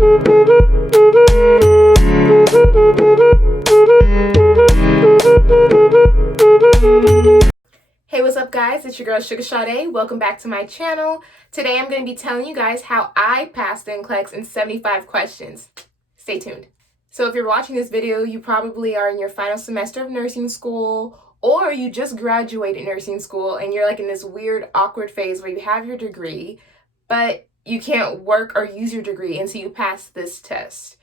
Hey, what's up guys? It's your girl Sugar Sade. Welcome back to my channel. Today I'm going to be telling you guys how I passed the NCLEX in 75 questions. Stay tuned. So if you're watching this video, you probably are in your final semester of nursing school, or you just graduated nursing school and you're like in this weird awkward phase where you have your degree, but you can't work or use your degree until you pass this test.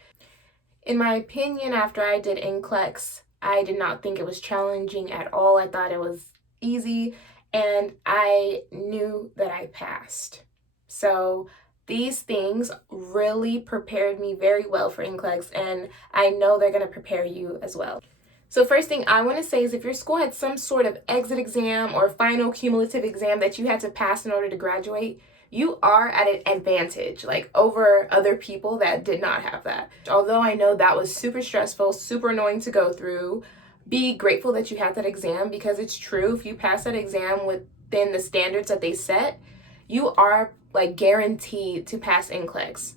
In my opinion, after I did NCLEX, I did not think it was challenging at all. I thought it was easy, and I knew that I passed. So these things really prepared me very well for NCLEX, and I know they're going to prepare you as well. So first thing I want to say is if your school had some sort of exit exam or final cumulative exam that you had to pass in order to graduate, you are at an advantage, like over other people that did not have that. Although I know that was super stressful, super annoying to go through, be grateful that you had that exam, because it's true, if you pass that exam within the standards that they set, you are like guaranteed to pass NCLEX.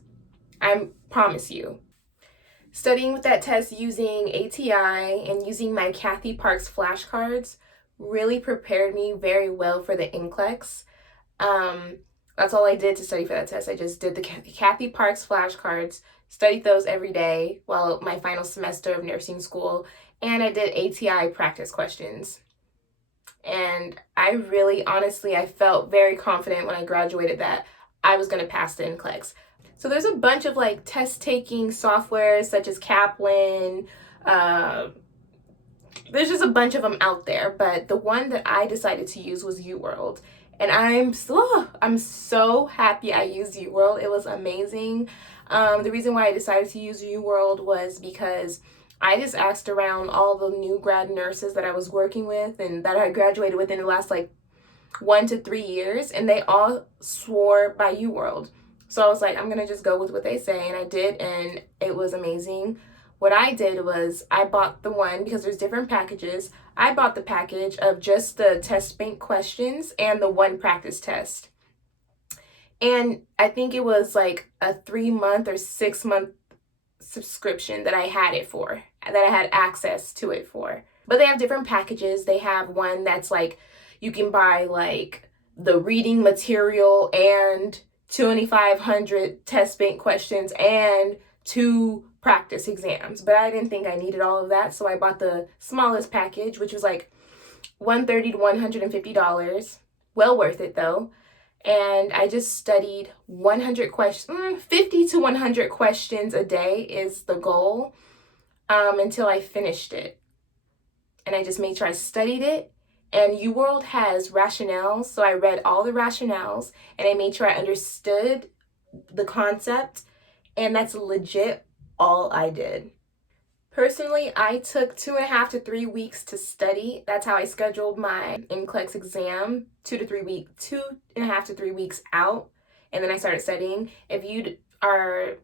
I promise you. Studying with that test using ATI and using my Kathy Parks flashcards really prepared me very well for the NCLEX. That's all I did to study for that test. I just did the Kathy Parks flashcards, studied those every day while my final semester of nursing school, and I did ATI practice questions. And I really, honestly, I felt very confident when I graduated that I was going to pass the NCLEX. So there's a bunch of like test-taking softwares such as Kaplan. There's just a bunch of them out there, but the one that I decided to use was UWorld. And I'm so happy I used UWorld. It was amazing. The reason why I decided to use UWorld was because I just asked around all the new grad nurses that I was working with and that I graduated with in the last like 1 to 3 years, and they all swore by UWorld. So I was like, I'm gonna just go with what they say, and I did, and it was amazing. What I did was I bought the one, because there's different packages. I bought the package of just the test bank questions and the one practice test. And I think it was like a 3-month or 6-month subscription that I had it for, that I had access to it for. But they have different packages. They have one that's like, you can buy like the reading material and 2,500 test bank questions and 2 practice exams, but I didn't think I needed all of that, so I bought the smallest package, which was like $130 to $150. Well worth it though. And I just studied 100 questions, 50 to 100 questions a day is the goal, until I finished it. And I just made sure I studied it. And UWorld has rationales, so I read all the rationales and I made sure I understood the concept, and that's legit all I did. Personally, I took 2.5 to 3 weeks to study. That's how I scheduled my NCLEX exam, 2.5 to 3 weeks out, and then I started studying. If you are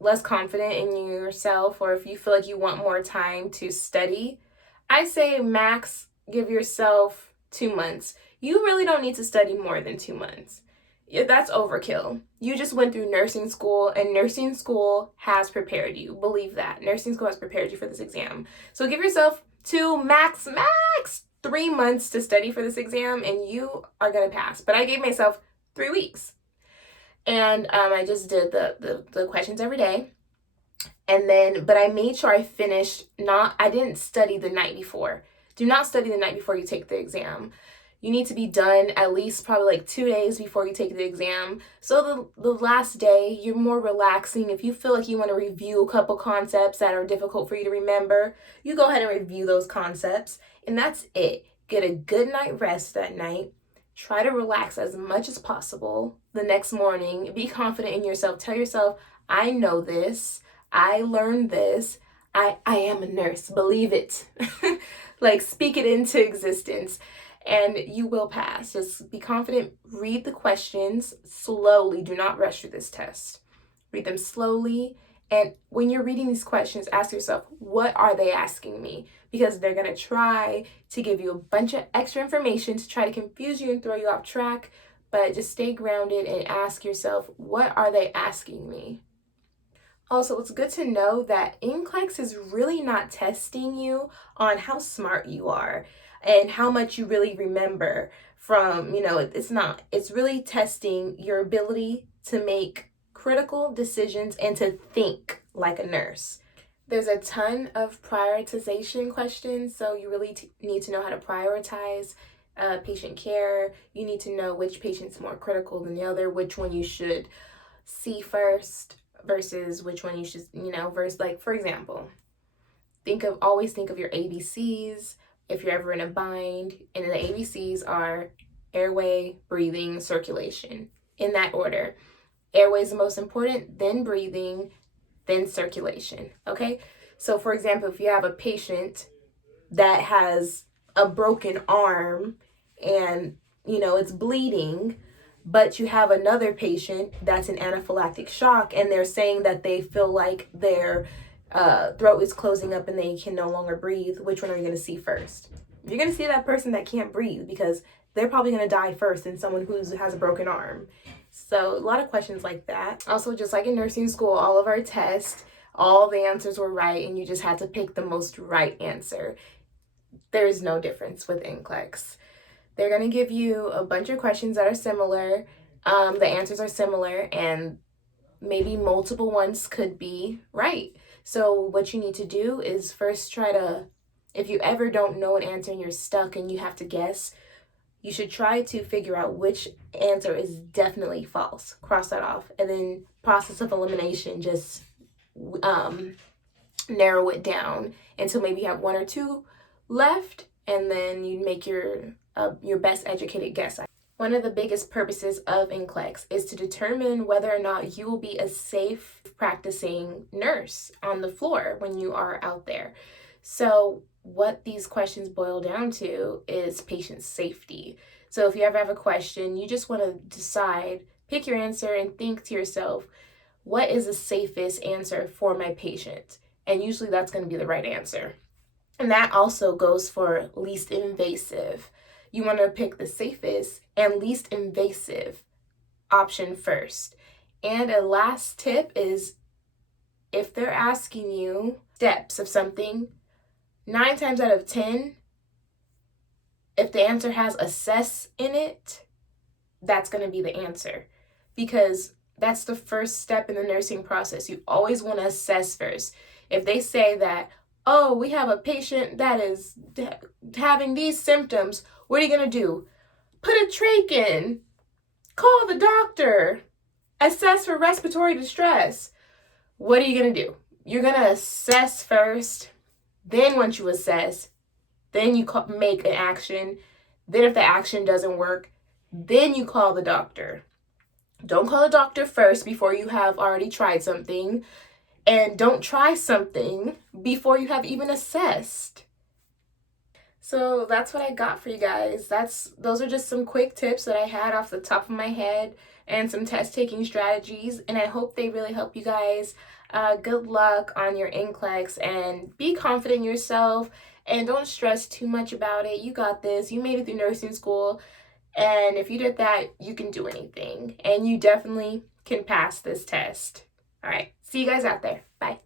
less confident in yourself, or if you feel like you want more time to study, I say max give yourself 2 months. You really don't need to study more than 2 months. That's overkill. You just went through nursing school, and nursing school has prepared you. Believe that. Nursing school has prepared you for this exam. So give yourself 2, max 3 months to study for this exam, and you are going to pass. But I gave myself 3 weeks. And I just did the questions every day. And then, but I made sure I finished, I didn't study the night before. Do not study the night before you take the exam. You need to be done at least probably like 2 days before you take the exam. So the last day, you're more relaxing. If you feel like you want to review a couple concepts that are difficult for you to remember, you go ahead and review those concepts. And that's it. Get a good night rest that night. Try to relax as much as possible the next morning. Be confident in yourself. Tell yourself, I know this. I learned this. I am a nurse. Believe it. Like, speak it into existence. And you will pass. Just be confident. Read the questions slowly. Do not rush through this test. Read them slowly. And when you're reading these questions, ask yourself, what are they asking me? Because they're going to try to give you a bunch of extra information to try to confuse you and throw you off track. But just stay grounded and ask yourself, what are they asking me? Also, it's good to know that NCLEX is really not testing you on how smart you are and how much you really remember from, it's not. It's really testing your ability to make critical decisions and to think like a nurse. There's a ton of prioritization questions, so you really need to know how to prioritize patient care. You need to know which patient's more critical than the other, which one you should see first versus which one you should, versus, like, for example, always think of your ABCs if you're ever in a bind, and the ABCs are airway, breathing, circulation, in that order. Airway is the most important, then breathing, then circulation, okay? So for example, if you have a patient that has a broken arm and, it's bleeding, but you have another patient that's in anaphylactic shock and they're saying that they feel like their throat is closing up and they can no longer breathe, which one are you going to see first? You're going to see that person that can't breathe because they're probably going to die first than someone who has a broken arm. So a lot of questions like that. Also, just like in nursing school, all of our tests, all the answers were right and you just had to pick the most right answer. There's no difference with NCLEX. They're going to give you a bunch of questions that are similar. The answers are similar and maybe multiple ones could be right. So what you need to do is first if you ever don't know an answer and you're stuck and you have to guess, you should try to figure out which answer is definitely false. Cross that off. And then process of elimination, just narrow it down until maybe you have one or two left, and then you make your best educated guess. One of the biggest purposes of NCLEX is to determine whether or not you will be a safe practicing nurse on the floor when you are out there. So what these questions boil down to is patient safety. So if you ever have a question, you just want to decide, pick your answer and think to yourself, what is the safest answer for my patient? And usually that's going to be the right answer. And that also goes for least invasive. You want to pick the safest and least invasive option first. And a last tip is, if they're asking you steps of something, 9 times out of 10, if the answer has assess in it, that's going to be the answer, because that's the first step in the nursing process. You always want to assess first. If they say that, oh, we have a patient that is having these symptoms, what are you going to do? Put a trach in, call the doctor, assess for respiratory distress. What are you going to do? You're going to assess first. Then once you assess, then you make an action. Then if the action doesn't work, then you call the doctor. Don't call the doctor first before you have already tried something. And don't try something before you have even assessed. So that's what I got for you guys. Those are just some quick tips that I had off the top of my head and some test taking strategies. And I hope they really help you guys. Good luck on your NCLEX and be confident in yourself and don't stress too much about it. You got this. You made it through nursing school. And if you did that, you can do anything. And you definitely can pass this test. All right. See you guys out there. Bye.